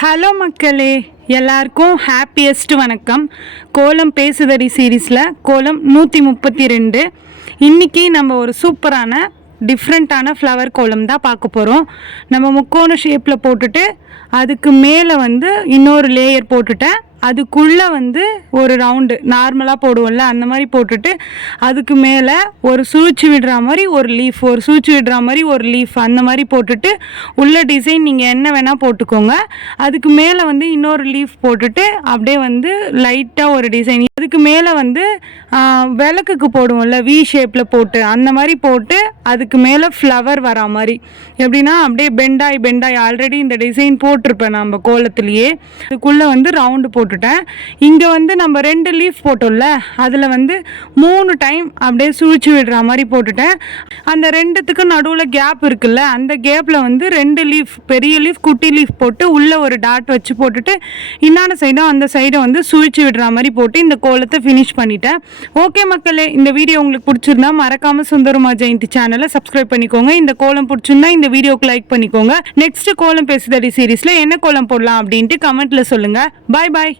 Hello மக்களே, எல்லாருக்கும் happiest வணக்கம். கோலம் பேசுதடி சீரீஸில் கோலம் 132. இன்றைக்கி நம்ம ஒரு சூப்பரான டிஃப்ரெண்ட்டான ஃப்ளவர் கோலம் தான் பார்க்க போகிறோம். நம்ம முக்கோண ஷேப்பில் போட்டுட்டு அதுக்கு மேலே இன்னொரு லேயர் போட்டுட்டேன். அதுக்குள்ளே ஒரு ரவுண்டு நார்மலாக போடுவோம்ல, அந்த மாதிரி போட்டுட்டு அதுக்கு மேலே ஒரு சுழிச்சு விடுற மாதிரி ஒரு லீஃப், ஒரு சுழிச்சு விடுற மாதிரி ஒரு லீஃப், அந்த மாதிரி போட்டுட்டு உள்ள டிசைன் நீங்கள் என்ன வேணால் போட்டுக்கோங்க. அதுக்கு மேலே இன்னொரு லீஃப் போட்டுட்டு அப்படியே லைட்டாக ஒரு டிசைன். அதுக்கு மேலே விளக்குக்கு போடுவோம்ல, வி ஷேப்பில் போட்டு அந்த மாதிரி போட்டு அதுக்கு மேலே ஃப்ளவர் வரா மாதிரி. எப்படின்னா அப்படியே பெண்டாய் ஆல்ரெடி இந்த டிசைன் போட்டிருப்பேன் நம்ம கோலத்துலேயே. அதுக்குள்ளே ரவுண்டு போட்டுட்டேன். இங்கே நம்ம 2 லீஃப் போட்டோம்ல, அதில் 3 டைம் அப்படியே சுழிச்சு விடுற மாதிரி போட்டுட்டேன். அந்த 2த்துக்கு நடுவில் கேப் இருக்குல்ல, அந்த கேப்பில் 2 லீஃப், பெரிய லீஃப் குட்டி லீஃப் போட்டு உள்ளே ஒரு டாட் வச்சு போட்டுட்டு இன்னான சைடும் அந்த சைடும் சுழிச்சு விடுற மாதிரி போட்டு இந்த கோலத்தை ஃபினிஷ் பண்ணிட்டேன். ஓகே மக்களே, இந்த வீடியோ உங்களுக்கு பிடிச்சிருந்தா மறக்காமல் சுந்தரமா ஜெயந்தி சேனலை சப்ஸ்கிரைப் பண்ணிக்கோங்க. இந்த கோலம் பிடிச்சிருந்தா இந்த வீடியோக்கு லைக் பண்ணிக்கோங்க. நெக்ஸ்ட் கோலம் பேசுதடி சீரீஸில் என்ன கோலம் போடலாம் அப்படின்ட்டு கமெண்ட்டில் சொல்லுங்கள். பாய் பாய்.